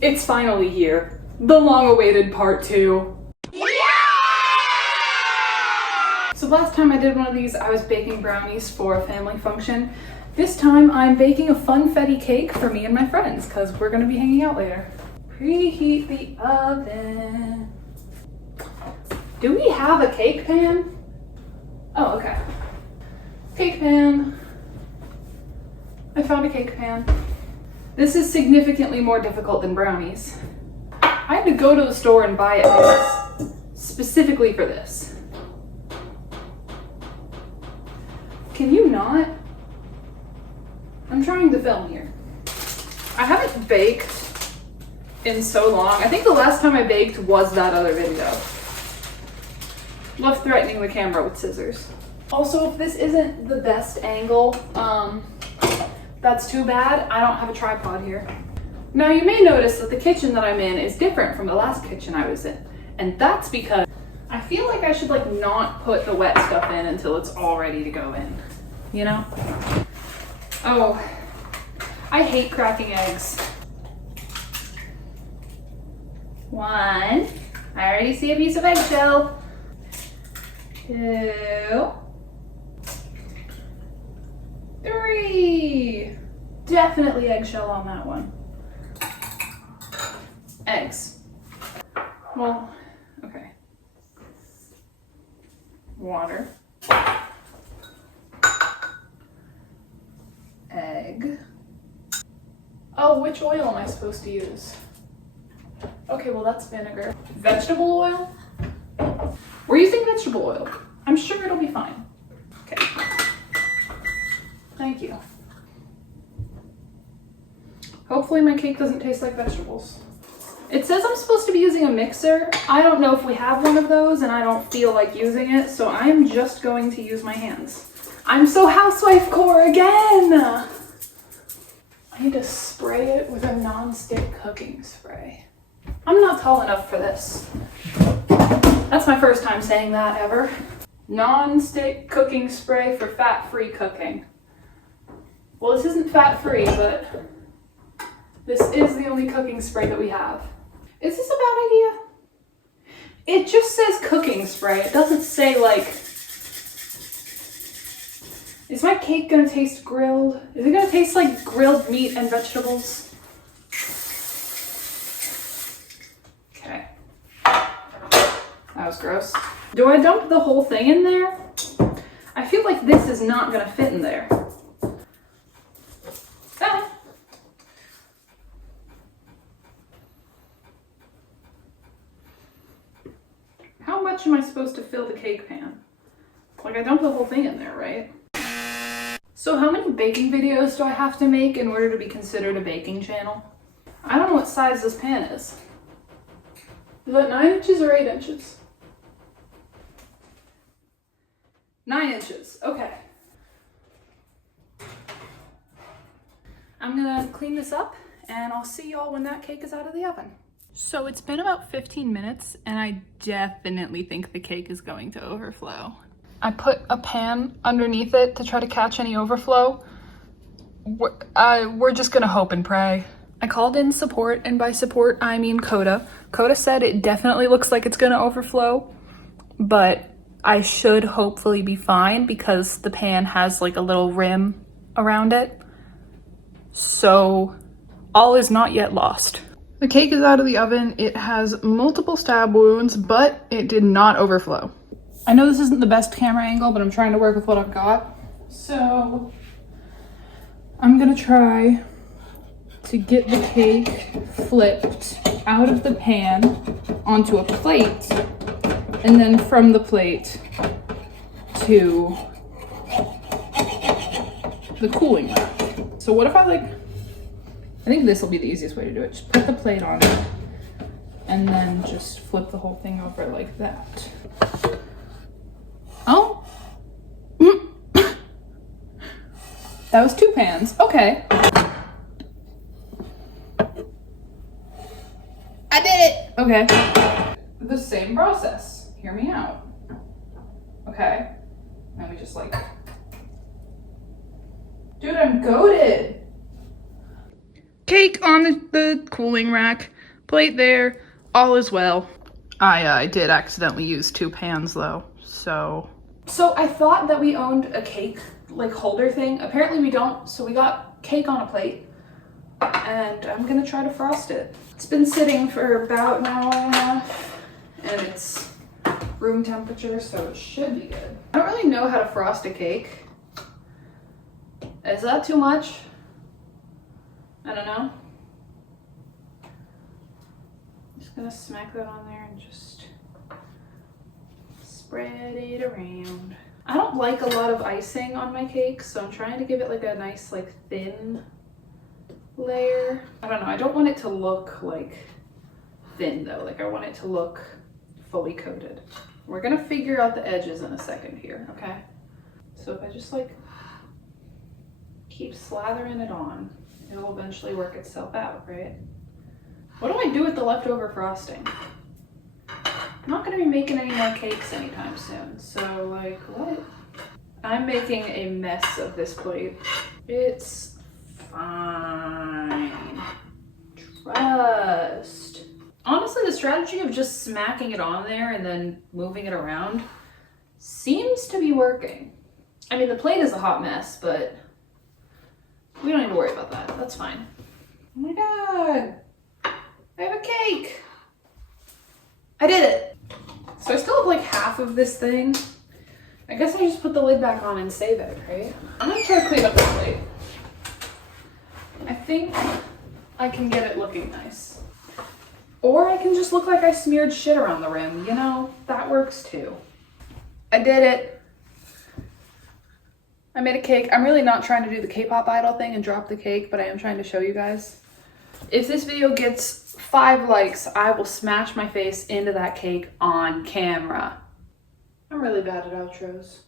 It's finally here. The long-awaited part 2. Yeah! So last time I did one of these, I was baking brownies for a family function. This time I'm baking a funfetti cake for me and my friends because we're gonna be hanging out later. Preheat the oven. Do we have a cake pan? Oh, okay. Cake pan. I found a cake pan. This is significantly more difficult than brownies. I had to go to the store and buy it specifically for this. Can you not? I'm trying to film here. I haven't baked in so long. I think the last time I baked was that other video. Love threatening the camera with scissors. Also, if this isn't the best angle, that's too bad. I don't have a tripod here. Now you may notice that the kitchen that I'm in is different from the last kitchen I was in. And that's because I feel like I should not put the wet stuff in until it's all ready to go in, you know? Oh, I hate cracking eggs. 1, I already see a piece of eggshell. 2, 3, definitely eggshell on that one. Eggs. Well, okay. Water. Egg. Oh, which oil am I supposed to use? Okay, well that's vinegar. Vegetable oil? We're using vegetable oil. I'm sure it'll be fine. Okay. Thank you. Hopefully my cake doesn't taste like vegetables. It says I'm supposed to be using a mixer. I don't know if we have one of those and I don't feel like using it, so I'm just going to use my hands. I'm so housewife core again! I need to spray it with a non-stick cooking spray. I'm not tall enough for this. That's my first time saying that ever. Non-stick cooking spray for fat-free cooking. Well, this isn't fat-free, but this is the only cooking spray that we have. Is this a bad idea? It just says cooking spray. It doesn't say is my cake gonna taste grilled? Is it gonna taste like grilled meat and vegetables? Okay. That was gross. Do I dump the whole thing in there? I feel like this is not gonna fit in there. Ah. How much am I supposed to fill the cake pan? I dumped the whole thing in there, right? So how many baking videos do I have to make in order to be considered a baking channel? I don't know what size this pan is. Is that 9 inches or 8 inches? 9 inches, okay. I'm gonna clean this up and I'll see y'all when that cake is out of the oven. So it's been about 15 minutes and I definitely think the cake is going to overflow. I put a pan underneath it to try to catch any overflow. We're just gonna hope and pray. I called in support, and by support I mean Coda. Coda said it definitely looks like it's gonna overflow, but I should hopefully be fine because the pan has a little rim around it. So all is not yet lost. The cake is out of the oven. It has multiple stab wounds, but it did not overflow. I know this isn't the best camera angle, but I'm trying to work with what I've got. So I'm gonna try to get the cake flipped out of the pan onto a plate, and then from the plate to the cooling rack. So what if I think this will be the easiest way to do it. Just put the plate on it and then just flip the whole thing over like that. Oh. That was 2 pans. Okay. I did it! Okay. The same process. Hear me out. Okay. Now we just Dude, I'm goated. Cake on the cooling rack, plate there, all is well. I did accidentally use 2 pans though, so I thought that we owned a cake like holder thing. Apparently we don't, so we got cake on a plate and I'm gonna try to frost it. It's been sitting for about an hour and a half and it's room temperature, so it should be good. I don't really know how to frost a cake. Is that too much? I don't know. Just gonna smack that on there and just spread it around. I don't like a lot of icing on my cake, so I'm trying to give it like a nice like thin layer. I don't know, I don't want it to look like thin though. Like I want it to look fully coated. We're gonna figure out the edges in a second here, okay? So if I just like keep slathering it on, it'll eventually work itself out, right? What do I do with the leftover frosting? I'm not gonna be making any more cakes anytime soon, so like what? I'm making a mess of this plate. It's fine. Trust. Honestly, the strategy of just smacking it on there and then moving it around seems to be working. I mean, the plate is a hot mess, but we don't need to worry about that. That's fine. Oh my God, I have a cake. I did it. So I still have like half of this thing. I guess I just put the lid back on and save it, right? I'm gonna try to clean up this plate. I think I can get it looking nice. Or I can just look like I smeared shit around the rim. You know, that works too. I did it. I made a cake. I'm really not trying to do the K-pop idol thing and drop the cake, but I am trying to show you guys. If this video gets 5 likes, I will smash my face into that cake on camera. I'm really bad at outros.